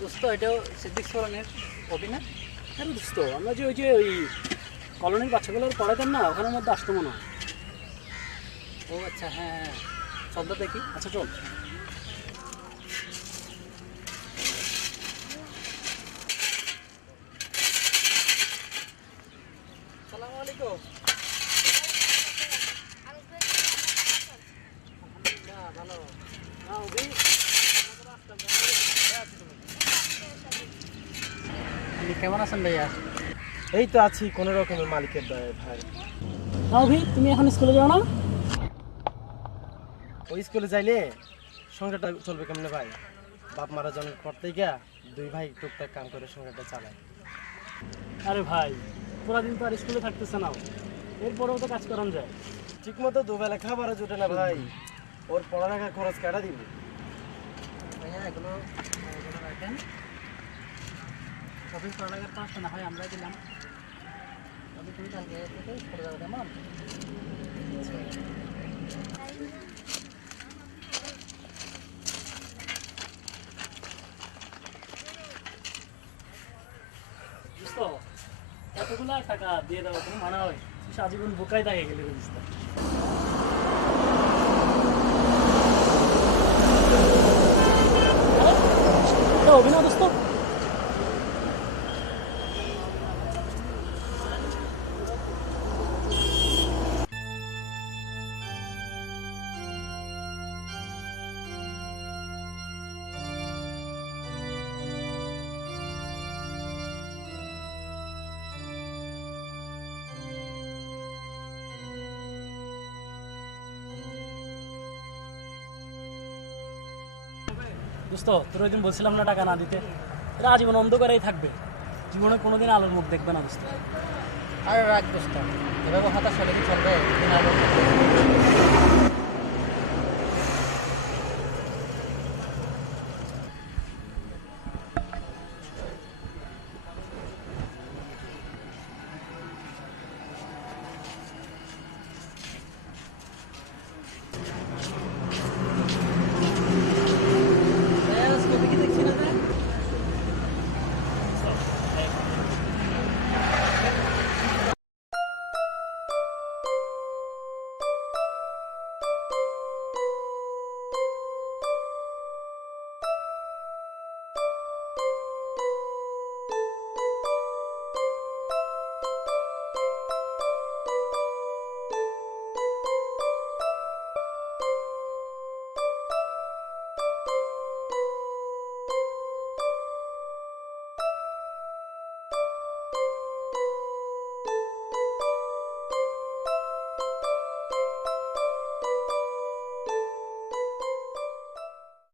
দোস্ত এটাও সিদ্দিক সোরানের অভিনয়। হ্যাঁ দোস্ত আমরা যে ওই যে ওই কলোনির বাচ্চাগুলোর পড়াতাম না ওখানের মধ্যে আসতো মনে হয় ও আচ্ছা হ্যাঁ হ্যাঁ চল দেখি। আচ্ছা চল। ভালো। হ্যাঁ অভি আপনি কেমন আছেন ভাইয়া? এই তো আছি কোনো রকমের মালিকের দয়ায় ভাই। অভি তুমি এখন স্কুলে যাও না? ওই স্কুলে যাইলে সংসারটা চলবে কেমনে ভাই? বাপ মারা জন্মের পর থেকে দুই ভাই টুকটাক কাম করে সংসারটা চালায়। আরে ভাই পুরা দিন তো আর স্কুলে থাকতেছে না। এরপরেও তো কাজ করান যায়। ঠিক মতো দুবেলা খাবারও জুটে না ভাই। ওর পড়ালেখার খরচ কাটা দিব। ভাইয়া এগুলো রাখেন? অফিস পড়ালেখার পাঁচশো না হয় আমরা দিলাম। তবে তুমি কালকে করে যাব, কেমন? এতগুলা টাকা দিয়ে দেওয়া কোনো মানা হয়? তুই আজীবন বোকাই থাকে গেলে দোস্ত অভিনয় দোস্ত? দোস্ত, তোর ওই দিন বলছিলাম না টাকা না দিতে? এটা আজীবন অন্ধকারেই থাকবে। জীবনে কোনোদিন আলোর মুখ দেখবে না দোস্ত। আরে রাখ দোস্ত, এভাবে হতাশ হলে কি চলবে